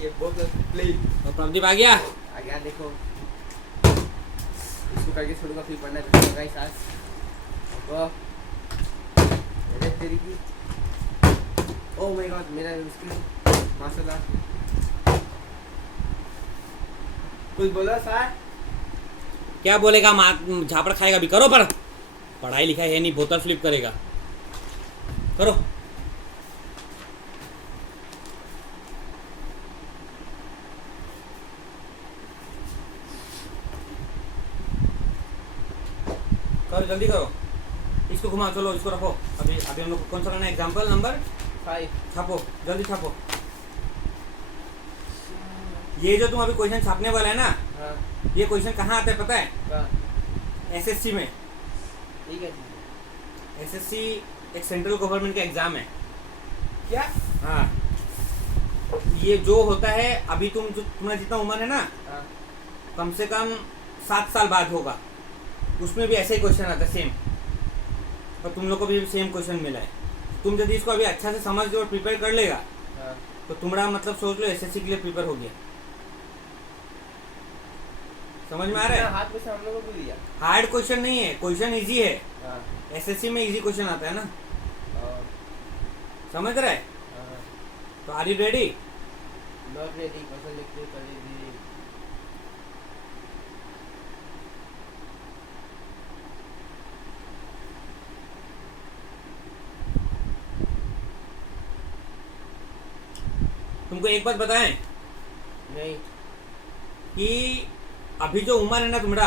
ये बहुत प्ले और प्रदीप आ गया। आ गया देखो इसको करके छोड़ूंगा फिर पढ़ना है गाइस आज तो अरे तेरी की ओह माय गॉड मेरा स्क्रीन माशाल्लाह कुछ बोला सर क्या बोलेगा झापड़ खाएगा भी। करो पर पढ़ाई लिखाई है नहीं, बोतल फ्लिप करेगा। करो करो जल्दी करो। इसको घुमा, चलो इसको रखो। अभी अभी हम लोग कौन सा करना है? एग्जाम्पल नंबर 5 छापो, जल्दी छापो। ये जो तुम अभी क्वेश्चन छापने वाला है ना, हाँ ये क्वेश्चन कहाँ आता है पता है? का एसएससी में। ठीक है एसएससी एक सेंट्रल गवर्नमेंट का एग्जाम है। क्या हाँ, ये जो होता है अभी तुम्हारा जितना उम्र है ना, हाँ कम से कम 7 साल बाद होगा, उसमें भी ऐसे ही क्वेश्चन आता है सेम। और तुम लोग को भी सेम क्वेश्चन मिला है। तुम यदि इसको अभी अच्छा से समझ लो और प्रिपेयर कर लेगा हाँ तो तुम्हारा मतलब सोच लो एसएससी के लिए प्रिपेयर हो गया। समझ में आ रहा है? हाथ में से हम लोगों को दिया हार्ड क्वेश्चन नहीं है, क्वेश्चन इजी है। हाँ एसएससी में इजी क्वेश्चन आता है ना, और समझ रहा है? तो are you ready? Not ready question लिखते कर दी तुमको एक बात बताएं नहीं कि अभी जो उम्र है ना तुम्हारा,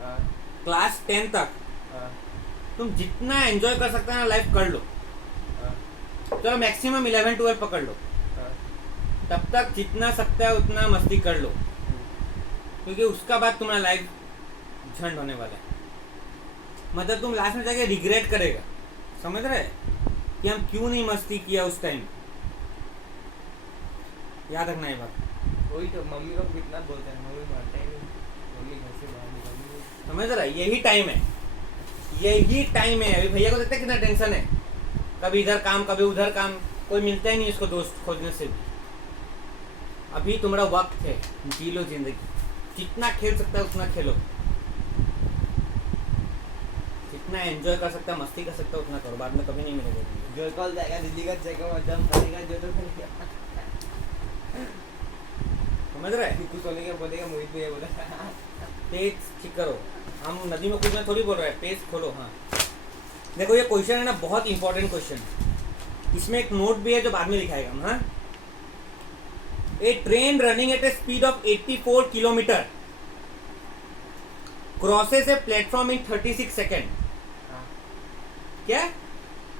हाँ क्लास 10 तक हाँ तुम जितना एंजॉय कर सकते हो ना लाइफ कर लो। हाँ चलो मैक्सिमम 11-12 पकड़ लो, हाँ तब तक जितना सकता है उतना मस्ती कर लो, क्योंकि उसका बाद तुम्हारा लाइफ झंड होने वाला है। मतलब तुम लास्ट में जाके रिग्रेट करेगा। समझ रहे कि हम क्यों नहीं मस्ती किया उस टाइम। याद रखना ये बात। वही तो मम्मी को कितना बोलते हैं, मम्मी मानते हैं नहीं, मम्मी घर से बाहर निकलनी समझ रहा है? यही टाइम है, यही टाइम है। अभी भैया को देखते कितना टेंशन है, कभी इधर काम कभी उधर काम, कोई मिलता ही नहीं इसको दोस्त खोजने से भी। अभी तुम्हारा वक्त है, जी लो जिंदगी। जितना खेल सकता है उतना खेलो, जितना एंजॉय कर सकता है मस्ती कर सकता है उतना करो, बाद में कभी नहीं मिलेगा। जो कॉल जाएगा दिल्ली का जाएगा जम करेगा जो तो करेगा समझ रहे हैं? कुछ बोलेगा बोलेगा मोहित भैया बोला पेज ठीक करो। हम नदी में कूदना थोड़ी बोल रहे हैं, पेज खोलो। हाँ देखो ये क्वेश्चन है ना, बहुत इंपॉर्टेंट क्वेश्चन। इसमें एक नोट भी है जो बाद में लिखाएगा हम। हाँ, a train running at a speed of 84 kilometre crosses a platform in 36 second. क्या?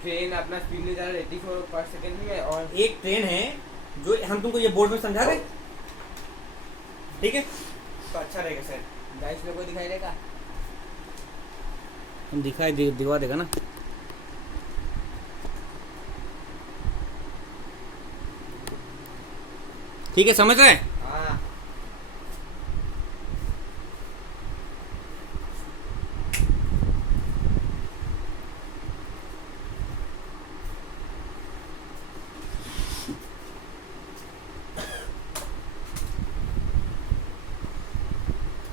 ट्रेन अपना स्पीड में जा रहा है 84 पर सेकंड में, और एक ट्रेन है जो हम तुमको ये बोर्ड में समझा रहे, ठीक है? तो अच्छा रहेगा सर। गाइस में कोई दिखाई देगा? हम दिखाई दिखवा देगा ना। ठीक है, समझ रहे हैं? हाँ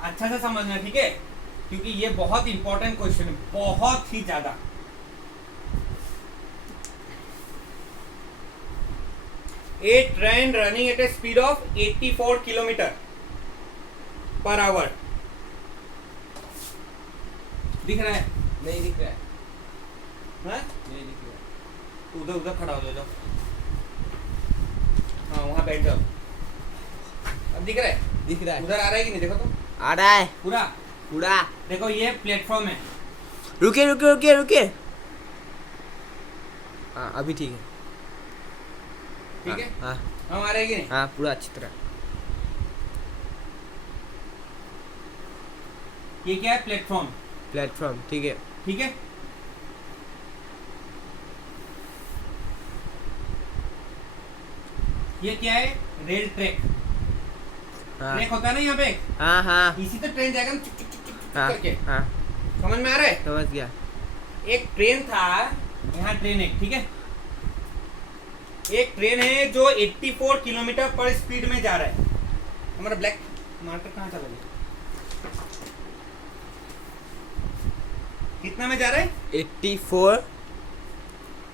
अच्छा से समझना, ठीक है? क्योंकि ये बहुत इंपॉर्टेंट क्वेश्चन है, बहुत ही ज्यादा। A train running at a speed of 84 kilometre per hour. दिख रहा है? नहीं दिख रहा है, हाँ? नहीं दिख रहा है। उधर उधर खड़ा हो जाओ। हाँ वहां बैठ जाओ। अब दिख रहा है? दिख रहा है, उधर आ रहा है कि नहीं? देखो तो आ रहा है पूरा। पूरा। देखो ये प्लेटफॉर्म है। रुके रुके रुके रुके। हाँ अभी ठीक है, ठीक है? हाँ हम आ रहे हैं कि नहीं? हाँ पूरा अच्छी तरह। ये क्या है? प्लेटफॉर्म। प्लेटफॉर्म ठीक है। ठीक है? ये क्या है? Rail track. हाँ ट्रैक होता है ना यहाँ पे, हाँ हाँ इसी तो ट्रेन जाएगा ना, चुक चुक चुक चुक हाँ करके। हाँ समझ में आ रहा है? समझ गया। एक ट्रेन था, यहाँ ट्रेन एक, ठीक है? एक ट्रेन है जो 84 किलोमीटर पर स्पीड में जा रहा है। हमारा ब्लैक मार्कर कहाँ चला गया? कितना में जा रहा है?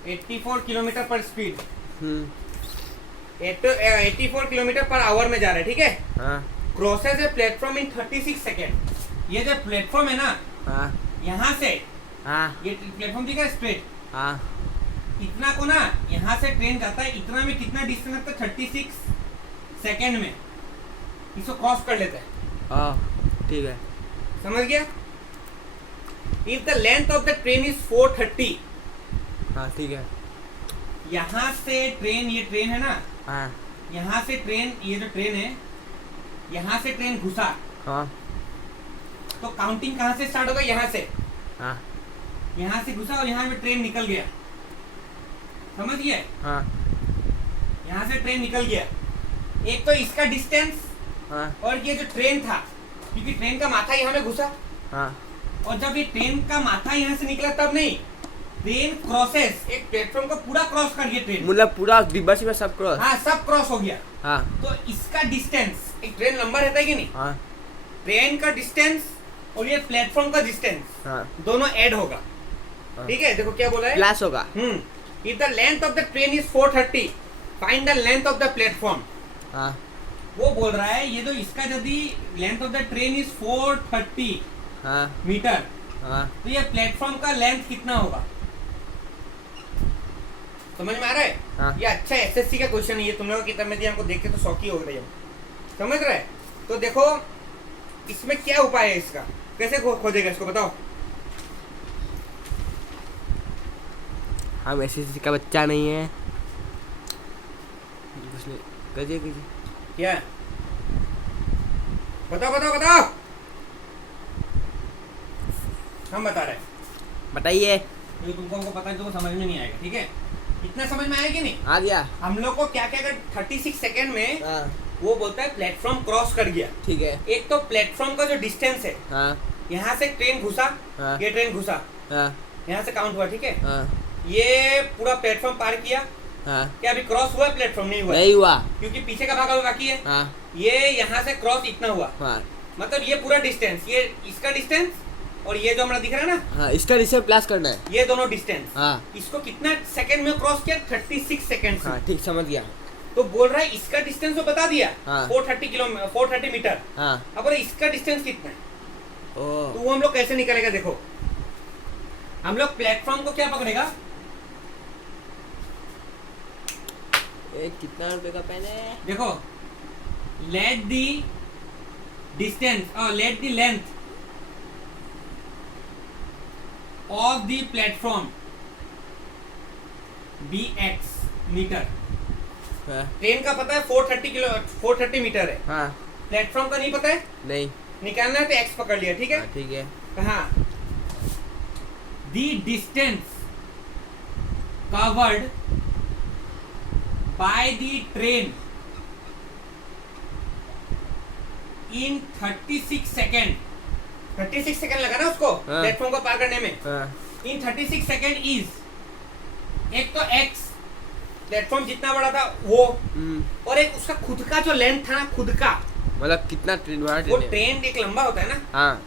84 किलोमीटर पर स्पीड। 84 किलोमीटर पर आवर में जा रहा है, ठीक है। Crosses a platform in 36 second. ये जो प्लेटफॉर्म है ना, यहाँ से ये प्लेटफॉर्म दिखा है स्ट्रेट, इतना को ना यहाँ से ट्रेन जाता है, इतना में कितना डिस्टेंस लगता है? 36 सेकेंड में इसको क्रॉस कर लेता है। ठीक है, समझ गया? If the length of the train is 430, ठीक है। यहाँ से ट्रेन, ये ट्रेन है ना, यहाँ से ट्रेन, ये जो ट्रेन है, यहाँ से ट्रेन घुसा, तो काउंटिंग कहाँ से स्टार्ट होगा? यहाँ से। यहाँ से घुसा और यहाँ पे ट्रेन निकल गया, समझ गया? यहाँ से ट्रेन निकल गया। एक तो इसका डिस्टेंस और ये जो ट्रेन था, क्योंकि ट्रेन का माथा यहाँ में घुसा, और जब ये ट्रेन का माथा यहाँ से निकला तब नहीं, ट्रेन क्रॉसेस एक प्लेटफॉर्म को पूरा क्रॉस कर गया ट्रेन, मतलब पूरा डिब्बा में सब क्रॉस। सब क्रॉस हो गया। तो इसका डिस्टेंस, एक ट्रेन लंबा रहता है कि नहीं? ट्रेन का डिस्टेंस और ये प्लेटफॉर्म का डिस्टेंस दोनों ऐड होगा, ठीक है। देखो क्या बोला है, प्लस होगा। If the length of the train is 430, find the length of the platform. वो बोल रहा है ये जो इसका यदि length of the train is 430 meter, तो ये प्लेटफॉर्म का लेंथ कितना होगा? समझ में आ रहा है? ये अच्छा एसएससी का क्वेश्चन है, ये तुम लोगों की किताब में दिया, हमको देख के तो शौक ही हो रही है। समझ रहे? तो देखो इसमें क्या उपाय है, इसका कैसे खोजेगा, इसको बताओ। हम एसएससी का बच्चा नहीं है, कीजिए क्या? बताओ बताओ बताओ। हम बता रहे हैं, बताइए। जो तुमको हमको पता है, तुमको समझ में नहीं आएगा, ठीक है। इतना समझ में आया कि नहीं? आ गया। हम लोग को क्या क्या कर 36 सेकेंड में वो बोलता है प्लेटफॉर्म क्रॉस कर गया, ठीक है। एक तो प्लेटफॉर्म का जो डिस्टेंस है, यहाँ से ट्रेन घुसा, ये ट्रेन घुसा, यहाँ से काउंट हुआ, ठीक है। ये पूरा प्लेटफॉर्म पार किया, क्या अभी क्रॉस हुआ? प्लेटफॉर्म नहीं हुआ, नहीं हुआ, क्योंकि पीछे का भाग अभी बाकी है। ये यहाँ से क्रॉस इतना हुआ, मतलब ये पूरा डिस्टेंस, ये इसका डिस्टेंस और ये जो हमारा दिख रहा है ना, इसका डिस्टेंस प्लस करना है, ये दोनों डिस्टेंस। इसको कितना सेकंड में क्रॉस किया? 36 सेकंड। ठीक, समझ गया। तो बोल रहा है इसका डिस्टेंस तो बता दिया, 430 मीटर। अब इसका डिस्टेंस कितना है, तो वो हम लोग कैसे निकलेगा? देखो, हम लोग प्लेटफॉर्म को क्या पकड़ेगा? कितना रुपए का पेन है? देखो, लेट दी डिस्टेंस और let the length of the platform be X meter. Train का पता है 430 मीटर है। प्लेटफॉर्म का नहीं पता है? नहीं। निकालना है तो एक्स पकड़ लिया, ठीक है। ठीक है। कहाँ? दी distance covered by the train in 36 second. 36 second लगा ना उसको प्लेटफॉर्म को पार करने में। इन 36 सेकेंड इज, एक तो एक्स प्लेटफॉर्म जितना बड़ा था वो, और एक उसका खुद का जो लेंथ था ना, खुद का, मतलब कितना ट्रेन, वो ट्रेन एक लंबा होता है ना,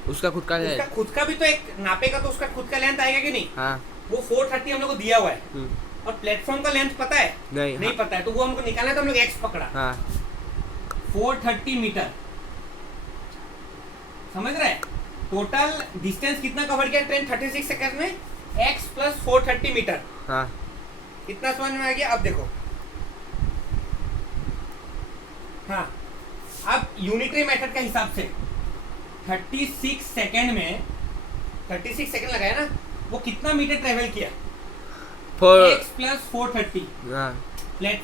उसका खुद का भी तो एक नापेगा, तो उसका खुद का लेंथ आएगा कि नहीं? वो 430 हम लोग को दिया हुआ है, और प्लेटफॉर्म का लेंथ पता है? नहीं पता है, तो वो हमको निकालना है, तो हम लोग एक्स पकड़ा। 430 मीटर, समझ रहे? टोटल डिस्टेंस कितना कवर किया ट्रेन 36 सेकंड में? x plus 430 meter. इतना समझ में आ गया? अब देखो, अब यूनिटरी मेथड के हिसाब से 36 सेकंड में 36 सेकंड लगाया ना, वो कितना मीटर ट्रेवल किया? x plus 430।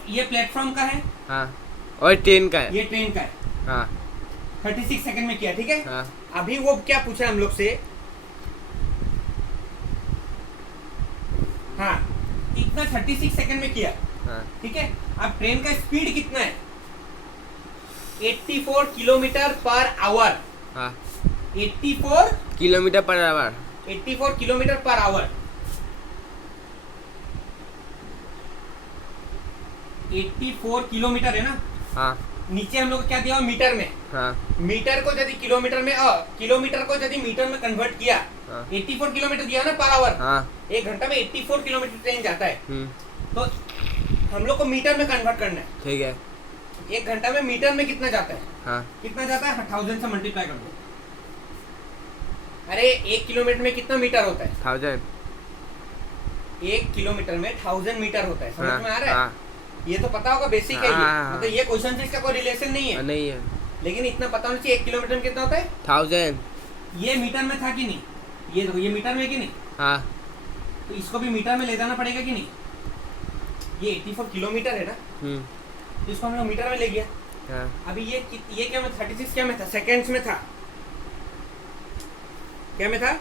ये प्लेटफॉर्म का है, और ट्रेन का है, ये ट्रेन का है। 36 सेकंड में किया, ठीक है। अभी वो क्या पूछा हम लोग से? इतना 36 सेकंड में किया, ठीक है। अब ट्रेन का स्पीड कितना है? 84 kilometre per our. 84 kilometre per our. 84 kilometre per our. 84 kilometre है ना, हाँ नीचे हम लोग को क्या दिया हुआ मीटर में, हाँ मीटर को यदि किलोमीटर में किलोमीटर को यदि मीटर में कन्वर्ट किया, हाँ 84 किलोमीटर दिया ना पर आवर, हाँ। एक घंटा में 84 किलोमीटर ट्रेन जाता है, हम्म, तो हम लोग को मीटर में कन्वर्ट करना है। ठीक है। एक घंटा में मीटर में कितना जाता है, हाँ कितना जाता है, 1000 से मल्टीप्लाई कर दो। अरे 1 किलोमीटर में कितना मीटर होता है, 1000। 1 किलोमीटर में 1000 मीटर होता है, समझ में आ रहा है? हाँ, ये तो पता होगा, बेसिक है ये, हाँ। मतलब ये क्वेश्चन से इसका कोई रिलेशन नहीं है, नहीं है। लेकिन इतना पता होना चाहिए 1 किलोमीटर में कितना होता है। 1000। ये मीटर में था कि नहीं, ये देखो ये मीटर में है कि नहीं, हाँ तो इसको भी मीटर में ले जाना पड़ेगा कि नहीं। ये 84 किलोमीटर है ना, तो इसको हम लोग मीटर में ले गया। हाँ। अभी ये क्या में 36 क्या में था, सेकेंड्स में था, क्या में था,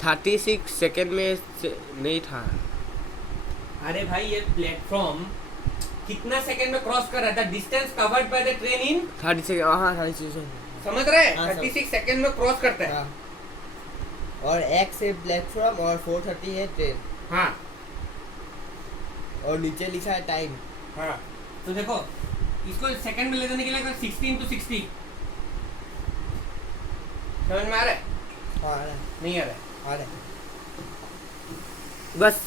36 सेकंड में नहीं था। अरे भाई ये प्लेटफॉर्म कितना सेकंड में क्रॉस कर रहा था, distance covered by the train in 36। हाँ 36। समझ रहे हैं, हाँ, 36 सेकंड में क्रॉस करता है। हाँ। और X है प्लेटफॉर्म और 4:30 है ट्रेन, हाँ और नीचे लिखा है टाइम। हाँ, तो देखो इसको सेकंड में ले जाने के लिए 60 into 60, समझ में आ रहा है, हाँ नहीं आ रहा है? बस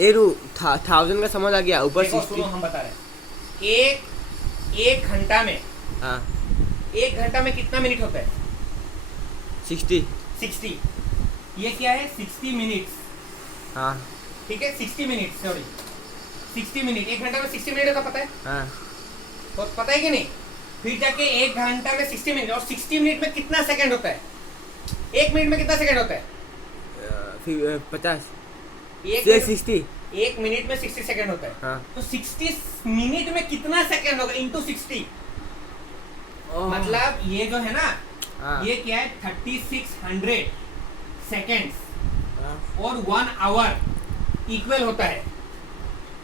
एरू 1000 का समझ आ गया। ऊपर देखो 60। सुनो, हम बता रहे हैं, एक घंटा में, हाँ 1 घंटा में कितना मिनट होता है, 60। 60। ये क्या है, 60 मिनट्स, हाँ ठीक है, 60 मिनट, सॉरी 60 मिनट, 1 घंटा में 60 मिनट होता, पता है, हाँ। तो पता है कि नहीं। फिर जाके 1 घंटा में 60 मिनट, और 60 मिनट में कितना सेकंड होता है, 1 मिनट में कितना सेकंड होता है, 50। 1 मिनट में 60 सेकंड होता है। हाँ। तो 60 मिनट में कितना सेकंड होगा, इंटू 60, मतलब ये जो है ना, हाँ। ये क्या है, 3600 सेकेंड्स हाँ। और 1 आवर इक्वल होता है।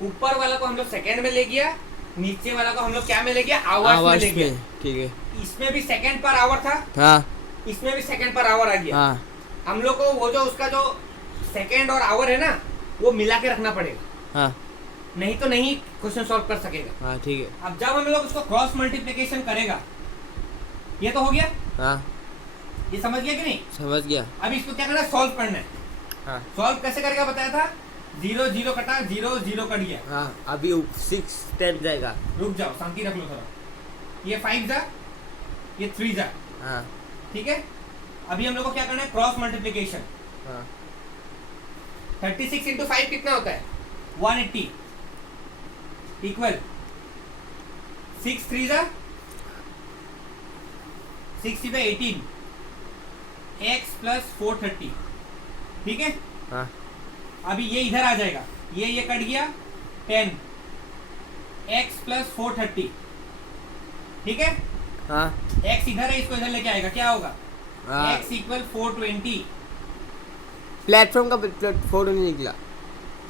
ऊपर वाला को हम लोग सेकंड में ले गया, नीचे वाला को हम लोग क्या में ले गया, आवर्स में ले गया। ठीक है। इसमें भी सेकंड पर आवर था, हाँ इसमें भी सेकंड पर आवर आ गया। हाँ हम लोग को वो जो उसका जो सेकंड और आवर है ना, वो मिला के रखना पड़ेगा, हाँ नहीं तो नहीं क्वेश्चन सॉल्व कर सकेगा। हाँ। ठीक है। अब जब हम लोग उसको क्रॉस मल्टीप्लिकेशन करेगा, ये तो हो गया, हाँ ये समझ गया कि नहीं। समझ गया। अब इसको क्या करना है, सॉल्व करना है। हाँ सॉल्व कैसे करेगा बताया था, 0 0 कटा, 0 0 कट गया। हाँ। अभी 6 टाइम जाएगा। रुक जाओ, शांति रख लो थोड़ा, ये 5 जा, ये 3 जा, हाँ ठीक है। अभी हम लोग को क्या करना है, क्रॉस मल्टीप्लिकेशन। हाँ। 36 into 5 कितना होता है, 180 इक्वल 6 3 जा, 6 3 18 x प्लस 430, ठीक है। हाँ। अभी ये इधर आ जाएगा, ये कट गया 10 x प्लस 430, ठीक है। हाँ। x इधर है, इसको इधर लेके आएगा, क्या होगा, हाँ। x इक्वल 420, प्लेटफॉर्म का 4 नहीं निकला,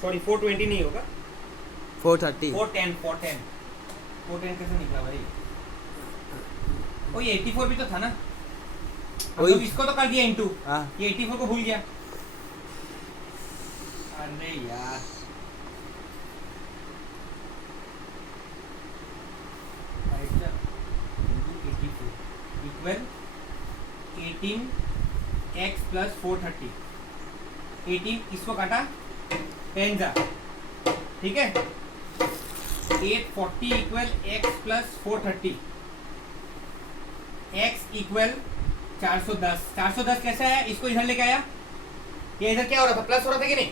सॉरी 420 नहीं होगा, 430। 410 कैसे निकला भाई, ओ ये 84 भी तो था ना, हम वही। लोग इसको तो कर दिया इंटू, हाँ। ये 84 को भूल गया, अरे यार इक्वल 18 x प्लस 430, 18 इसको काटा 10 जा, ठीक है। 840 equal x plus 430, x equal 410। 410 कैसे आया, इसको इधर लेके आया, ये इधर क्या हो रहा था, प्लस हो रहा था कि नहीं,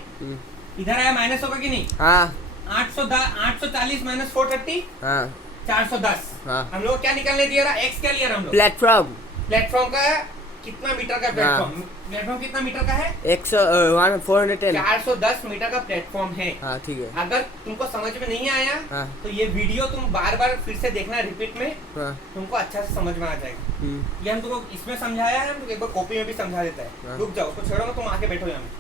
इधर आया माइनस होगा कि नहीं। हाँ 840 माइनस 430, हाँ 410। हाँ। हम लोग क्या निकालने दिया रहा, x क्या लिया रहा हम लोग, प्लेटफॉर्म। प्लेटफॉर्म का कितना मीटर का प्लेटफॉर्म, प्लेटफॉर्म कितना मीटर का है, 410। 410 मीटर का प्लेटफॉर्म है। हाँ ठीक है। अगर तुमको समझ में नहीं आया, हाँ। तो ये वीडियो तुम बार बार फिर से देखना, रिपीट में, हाँ। तुमको अच्छा से समझ में आ जाएगा। ये हम तुमको इसमें समझाया है, हम तुमको एक बार कॉपी में भी समझा देता है। हाँ। रुक जाओ, उसको छोड़ो, तुम आके बैठो यहाँ में,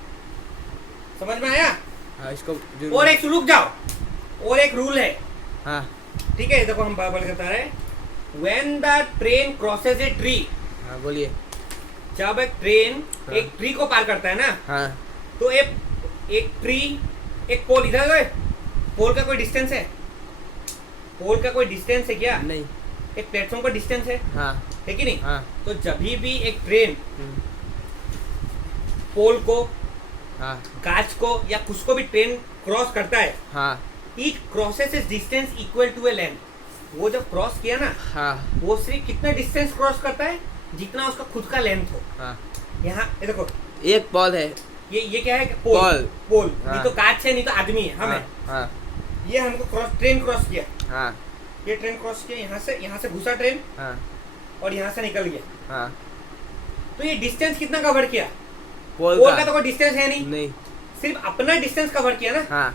समझ में आया। हाँ इसको और एक रुक जाओ, और एक रूल है, हाँ ठीक है। देखो हम बार बता रहे हैं, when the train crosses a tree, हाँ बोलिए। जब एक ट्रेन हाँ। एक ट्री को पार करता है ना, हाँ तो एक ट्री, एक पोल, इधर है, पोल का कोई डिस्टेंस है, पोल का कोई डिस्टेंस है क्या? नहीं। एक प्लेटफॉर्म का डिस्टेंस है हाँ कि नहीं? हाँ। तो जब भी एक ट्रेन हम्म, पोल को, हाँ कांच को या कुछ को भी ट्रेन क्रॉस करता है, हाँ it crosses is distance equal to a length. वो जब क्रॉस किया ना, हाँ वो सिर्फ कितना डिस्टेंस क्रॉस करता है? जितना उसका खुद का लेंथ हो। हाँ। यहाँ ये देखो, एक बॉल है। ये क्या है? पोल। पोल। पोल हाँ। नहीं तो कांच है, नहीं तो आदमी है, हम हाँ है। हाँ ये हमको ट्रेन क्रॉस किया, हाँ ये ट्रेन क्रॉस किया, यहाँ से घुसा ट्रेन हाँ और यहाँ से निकल गया। हाँ। तो ये डिस्टेंस कितना कवर किया? पोल पोल का तो कोई डिस्टेंस है नहीं, नहीं। सिर्फ अपना डिस्टेंस कवर किया ना। हाँ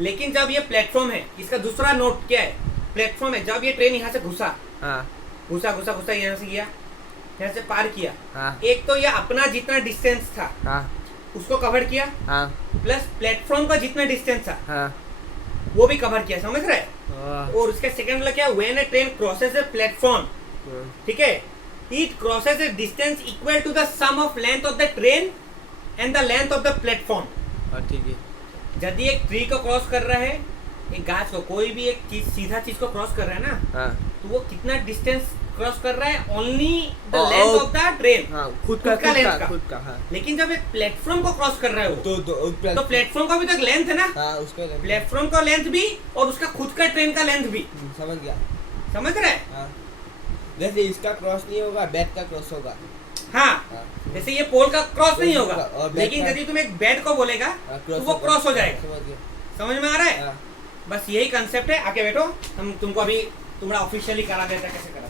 लेकिन जब ये प्लेटफॉर्म है, इसका दूसरा नोट क्या है? प्लेटफॉर्म है। जब ये ट्रेन यहाँ से घुसा हाँ घुसा घुसा घुसा यहाँ से गया, यहाँ से पार किया, हाँ एक तो ये अपना जितना डिस्टेंस था हाँ उसको कवर किया, हाँ प्लस प्लेटफॉर्म का जितना डिस्टेंस था हाँ। वो भी कवर किया। समझ रहे हैं? वाह। और उसका सेकंड वाला क्या? When a train crosses a platform, ठीक है, it crosses a distance equal to the sum of length of the train and the length of the platform. और ठीक है। यदि एक ट्री को क्रॉस कर रहा है, एक गाछ को, कोई भी एक चीज, सीधा चीज को क्रॉस कर रहा है ना, हाँ तो वो कितना डिस्टेंस क्रॉस कर रहा है? ओनली द और- लेंथ ऑफ द ट्रेन। हाँ खुद का खुद का हाँ। लेकिन जब एक प्लेटफॉर्म को क्रॉस कर रहा है वो, तो प्लेटफॉर्म का भी तो एक लेंथ है ना, हाँ उसका प्लेटफॉर्म का लेंथ भी और उसका खुद का ट्रेन का लेंथ भी। समझ गया। समझ रहे हैं? हाँ जैसे इसका क्रॉस नहीं होगा, बैट का क्रॉस होगा। हाँ, हाँ जैसे ये पोल का क्रॉस नहीं होगा, और बैट लेकिन का- यदि तुम एक बेड को बोलेगा हाँ, तो वो क्रॉस हो जाएगा। समझ गया। समझ में आ रहा है? हाँ। बस यही कंसेप्ट है। आके बैठो, हम तुमको अभी तुम्हारा ऑफिशियली करा देते हैं कैसे करा।